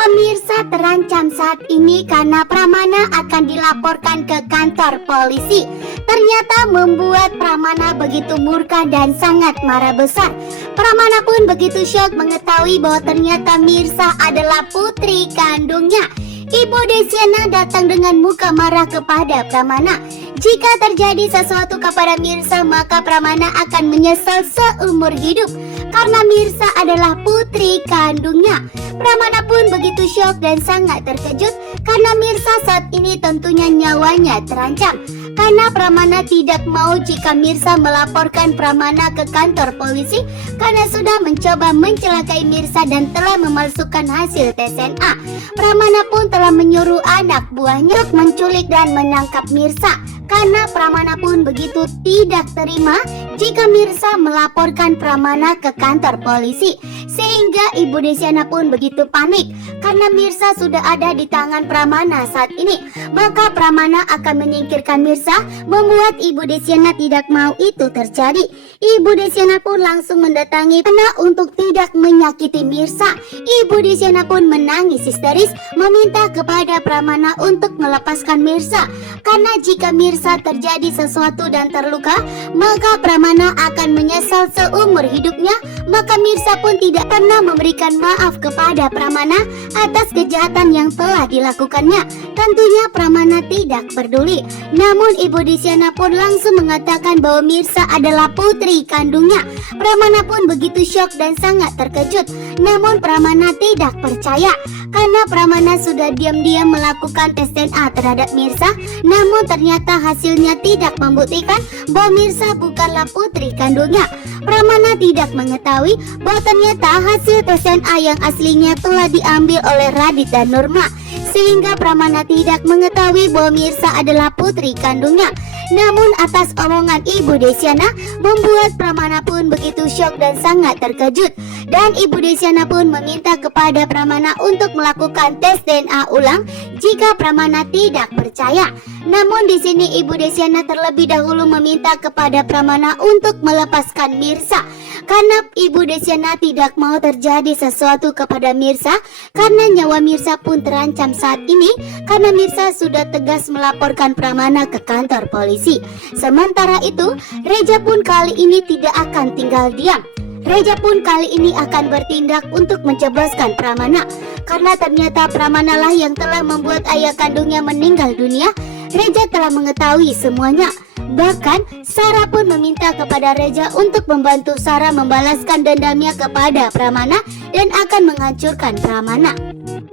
Pemirsa terancam saat ini karena Pramana akan dilaporkan ke kantor polisi. Ternyata membuat Pramana begitu murka dan sangat marah besar. Pramana pun begitu syok mengetahui bahwa ternyata Mirsa adalah putri kandungnya. Ibu Desyana datang dengan muka marah kepada Pramana. Jika terjadi sesuatu kepada Mirsa, maka Pramana akan menyesal seumur hidup karena Mirsa adalah putri kandungnya. Pramana pun begitu syok dan sangat terkejut karena Mirsa saat ini tentunya nyawanya terancam. Karena Pramana tidak mau jika Mirsa melaporkan Pramana ke kantor polisi karena sudah mencoba mencelakai Mirsa dan telah memalsukan hasil tes DNA. Pramana pun telah menyuruh anak buahnya untuk menculik dan menangkap Mirsa. Karena Pramana pun begitu tidak terima jika Mirsa melaporkan Pramana ke kantor polisi. Sehingga Ibu Desyana pun begitu panik karena Mirsa sudah ada di tangan Pramana saat ini. Maka Pramana akan menyingkirkan Mirsa, membuat Ibu Desyana tidak mau itu terjadi. Ibu Desyana pun langsung mendatangi Pramana untuk tidak menyakiti Mirsa. Ibu Desyana pun menangis histeris meminta kepada Pramana untuk melepaskan Mirsa. Karena jika Mirsa terjadi sesuatu dan terluka, maka Pramana akan menyesal seumur hidupnya. Maka Mirsa pun tidak pernah memberikan maaf kepada Pramana atas kejahatan yang telah dilakukannya. Tentunya Pramana tidak peduli. Namun Ibu Desyana pun langsung mengatakan bahwa Mirsa adalah putri kandungnya. Pramana pun begitu syok dan sangat terkejut. Namun Pramana tidak percaya karena Pramana sudah diam-diam melakukan tes DNA terhadap Mirsa. Namun ternyata hasilnya tidak membuktikan bahwa Mirsa bukanlah putri kandungnya. Pramana tidak mengetahui bahwa ternyata hasil tes DNA yang aslinya telah diambil oleh Radit dan Nurma. Sehingga Pramana tidak mengetahui bahwa Mirsa adalah putri kandungnya. Namun atas omongan Ibu Desyana membuat Pramana pun begitu syok dan sangat terkejut. Dan Ibu Desyana pun meminta kepada Pramana untuk melakukan tes DNA ulang jika Pramana tidak percaya. Namun di sini Ibu Desyana terlebih dahulu meminta kepada Pramana untuk melepaskan Mirsa. Karena Ibu Desyana tidak mau terjadi sesuatu kepada Mirsa karena nyawa Mirsa pun terancam saat ini karena Mirsa sudah tegas melaporkan Pramana ke kantor polisi. Sementara itu, Reja pun kali ini tidak akan tinggal diam. Reja pun kali ini akan bertindak untuk mencebaskan Pramana. Karena ternyata Pramana lah yang telah membuat ayah kandungnya meninggal dunia. Reja telah mengetahui semuanya. Bahkan Sarah pun meminta kepada Reja untuk membantu Sarah membalaskan dendamnya kepada Pramana dan akan menghancurkan Pramana.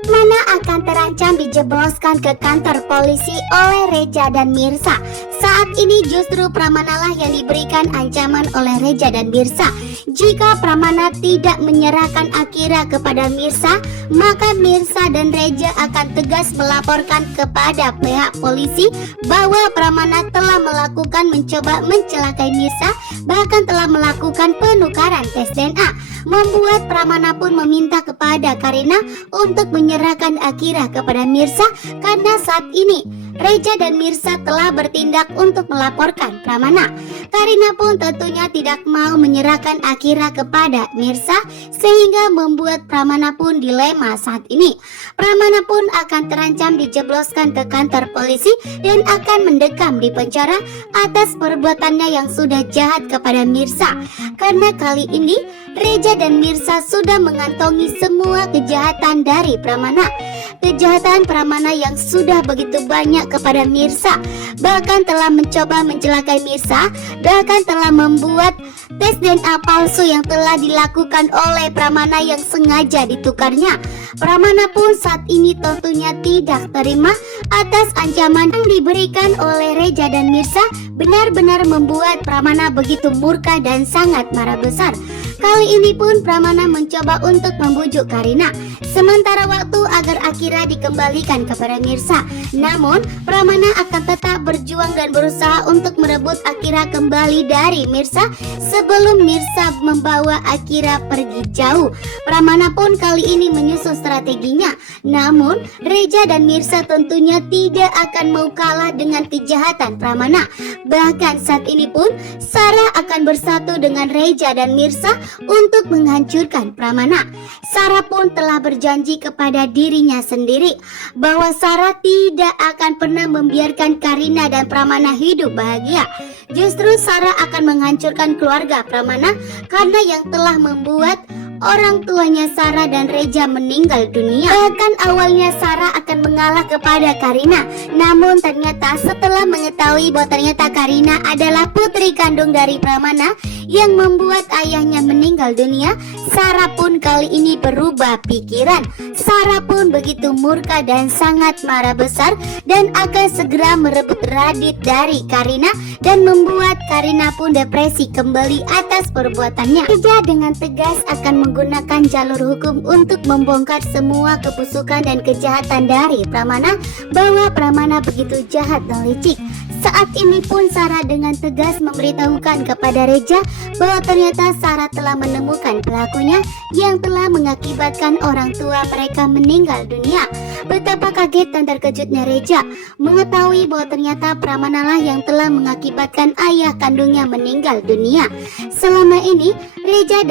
Pramana akan terancam dijebloskan ke kantor polisi oleh Reja dan Mirsa. Saat ini justru Pramana lah yang diberikan ancaman oleh Reja dan Mirsa. Jika Pramana tidak menyerahkan Akira kepada Mirsa, maka Mirsa dan Reja akan tegas melaporkan kepada pihak polisi bahwa Pramana telah melakukan mencoba mencelakai Mirsa, bahkan telah melakukan penukaran tes DNA. Membuat Pramana pun meminta kepada Karina untuk menyerahkan Akira kepada Mirsa karena saat ini Reja dan Mirsa telah bertindak untuk melaporkan Pramana. Karina pun tentunya tidak mau menyerahkan Akira kepada Mirsa sehingga membuat Pramana pun dilema saat ini. Pramana pun akan terancam dijebloskan ke kantor polisi dan akan mendekam di penjara atas perbuatannya yang sudah jahat kepada Mirsa. Karena kali ini Reja dan Mirsa sudah mengantongi semua kejahatan dari Pramana. Kejahatan Pramana yang sudah begitu banyak kepada Mirsa, bahkan telah mencoba mencelakai Mirsa, bahkan telah membuat tes DNA palsu yang telah dilakukan oleh Pramana yang sengaja ditukarnya. Pramana pun saat ini tentunya tidak terima atas ancaman yang diberikan oleh Reja dan Mirsa. Benar-benar membuat Pramana begitu murka dan sangat marah besar. Kali ini pun Pramana mencoba untuk membujuk Karina sementara waktu agar Akira dikembalikan kepada Mirsa. Namun Pramana akan tetap berjuang dan berusaha untuk merebut Akira kembali dari Mirsa sebelum Mirsa membawa Akira pergi jauh. Pramana pun kali ini menyusun strateginya. Namun Reja dan Mirsa tentunya tidak akan mau kalah dengan kejahatan Pramana. Bahkan saat ini pun Sarah akan bersatu dengan Reja dan Mirsa untuk menghancurkan Pramana. Sarah pun telah berjanji kepada dirinya sendiri bahwa Sarah tidak akan pernah membiarkan Karina dan Pramana hidup bahagia. Justru Sarah akan menghancurkan keluarga Pramana karena yang telah membuat orang tuanya Sarah dan Reja meninggal dunia. Bahkan awalnya Sarah akan mengalah kepada Karina, namun ternyata setelah mengetahui bahwa ternyata Karina adalah putri kandung dari Pramana yang membuat ayahnya meninggal dunia, Sarah pun kali ini berubah pikiran. Sarah pun begitu murka dan sangat marah besar dan akan segera merebut Radit dari Karina dan membuat Karina pun depresi kembali atas perbuatannya. Reja dengan tegas akan menggunakan jalur hukum untuk membongkar semua kebusukan dan kejahatan dari Pramana, bahwa Pramana begitu jahat dan licik. Saat ini pun Sarah dengan tegas memberitahukan kepada Reja bahwa ternyata Sarah telah menemukan pelakunya yang telah mengakibatkan orang tua mereka meninggal dunia. Betapa kaget dan terkejutnya Reja mengetahui bahwa ternyata Pramana lah yang telah mengakibatkan ayah kandungnya meninggal dunia. Selama ini Reja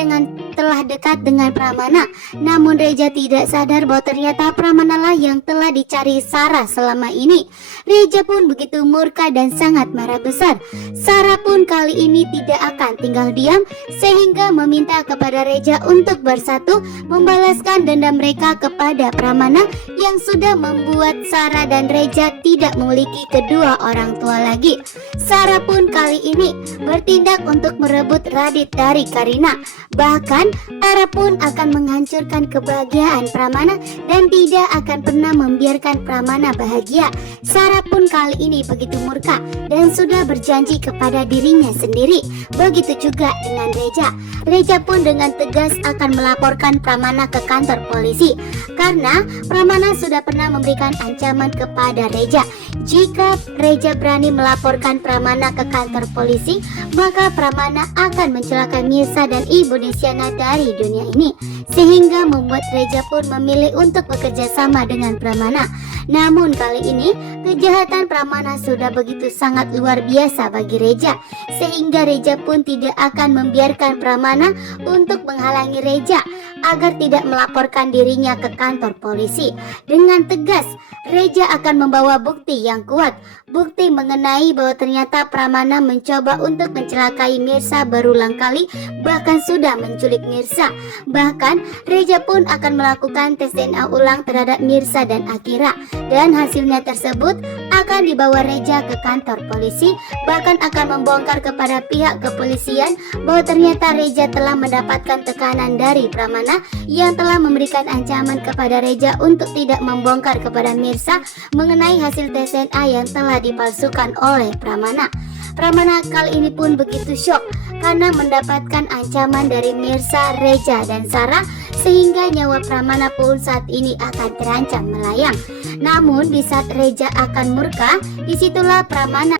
telah dekat dengan Pramana, namun Reja tidak sadar bahwa ternyata Pramana lah yang telah dicari Sarah selama ini. Reja pun begitu murka dan sangat marah besar. Sarah pun kali ini tidak akan tinggal diam, sehingga meminta kepada Reja untuk bersatu membalaskan dendam mereka kepada Pramana yang sudah membuat Sarah dan Reja tidak memiliki kedua orang tua lagi. Sarah pun kali ini bertindak untuk merebut Radit dari Karina. Bahkan Sarah pun akan menghancurkan kebahagiaan Pramana dan tidak akan pernah membiarkan Pramana bahagia. Sarah pun kali ini begitu murka dan sudah berjanji kepada dirinya sendiri. Begitu juga dengan Reja. Reja pun dengan tegas akan melaporkan Pramana ke kantor polisi karena Pramana sudah pernah memberikan ancaman kepada Reja. Jika Reja berani melaporkan Pramana ke kantor polisi, maka Pramana akan mencelakai Mirsa dan Ibu Nisyana dari dunia ini, sehingga membuat Reja pun memilih untuk bekerja sama dengan Pramana. Namun kali ini kejahatan Pramana sudah begitu sangat luar biasa bagi Reja, sehingga Reja pun tidak akan membiarkan Pramana untuk menghalangi Reja agar tidak melaporkan dirinya ke kantor polisi. Dengan tegas Reja akan membawa bukti yang kuat, bukti mengenai bahwa ternyata Pramana mencoba untuk mencelakai Mirsa berulang kali, bahkan sudah menculik Mirsa. Bahkan Reja pun akan melakukan tes DNA ulang terhadap Mirsa dan Akira, dan hasilnya tersebut akan dibawa Reja ke kantor polisi, bahkan akan membongkar kepada pihak kepolisian bahwa ternyata Reja telah mendapatkan tekanan dari Pramana yang telah memberikan ancaman kepada Reja untuk tidak membongkar kepada Mirsa mengenai hasil tes DNA yang telah dipalsukan oleh Pramana. Pramana kali ini pun begitu syok karena mendapatkan ancaman dari Mirsa, Reja, dan Sarah, sehingga nyawa Pramana pun saat ini akan terancam melayang. Namun di saat Reja akan murka, disitulah Pramana